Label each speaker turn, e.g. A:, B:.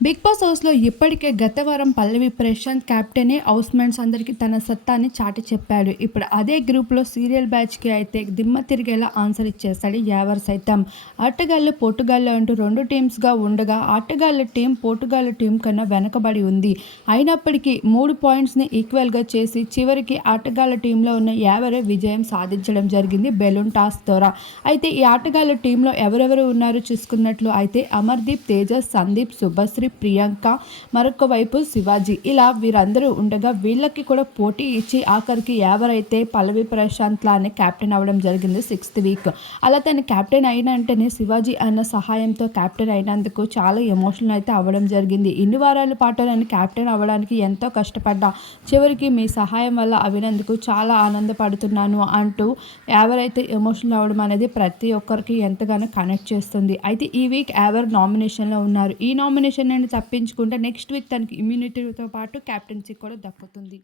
A: Big boss హౌస్లో ఇప్పటికే గత వారం పల్లవి ప్రశాంత్ క్యాప్టెనే హౌస్ మేట్స్ అందరికీ తన సత్తాని చాటి చెప్పాడు. ఇప్పుడు అదే గ్రూప్లో సీరియల్ బ్యాచ్కి అయితే దిమ్మ తిరిగేలా ఆన్సర్ ఇచ్చేస్తాడు యావర్ సైతం. ఆటగాళ్ళు పోటుగాళ్ళు అంటూ రెండు టీమ్స్గా ఉండగా ఆటగాళ్ళ టీం పోటుగాళ్ళ టీం కన్నా వెనకబడి ఉంది. అయినప్పటికీ మూడు పాయింట్స్ని ఈక్వల్గా చేసి చివరికి ఆటగాళ్ళ టీంలో ఉన్న యావరే విజయం సాధించడం జరిగింది బెలూన్ టాస్ ద్వారా. అయితే ఈ ఆటగాళ్ళ టీంలో ఎవరెవరు ఉన్నారో చూసుకున్నట్లు అయితే అమర్దీప్ తేజస్ సందీప్ శుభశ్రీ ప్రియాంక మరొక వైపు శివాజీ. ఇలా వీరందరూ ఉండగా వీళ్ళకి కూడా పోటీ ఇచ్చి ఆఖరికి ఎవరైతే పల్లవి ప్రశాంత్ లానే క్యాప్టెన్ అవ్వడం జరిగింది సిక్స్త్ వీక్ అలా తను కెప్టెన్ అయిన శివాజీ అన్న సహాయంతో క్యాప్టెన్ అయినందుకు చాలా ఎమోషనల్ అయితే అవ్వడం జరిగింది. ఇన్ని వారాల పాటు నేను కెప్టెన్ అవ్వడానికి ఎంతో కష్టపడ్డా. చివరికి మీ సహాయం వల్ల అవినందుకు చాలా ఆనందపడుతున్నాను అంటూ ఎవరైతే ఎమోషనల్ అవ్వడం అనేది ప్రతి ఒక్కరికి ఎంతగానో కనెక్ట్ చేస్తుంది. అయితే ఈ వీక్ ఎవరు నామినేషన్లో ఉన్నారు? ఈ నామినేషన్ నుండి తప్పించుకుంటే నెక్స్ట్ వీక్ తనకి ఇమ్యూనిటీతో పాటు క్యాప్టెన్సీ కూడా దక్కుతుంది.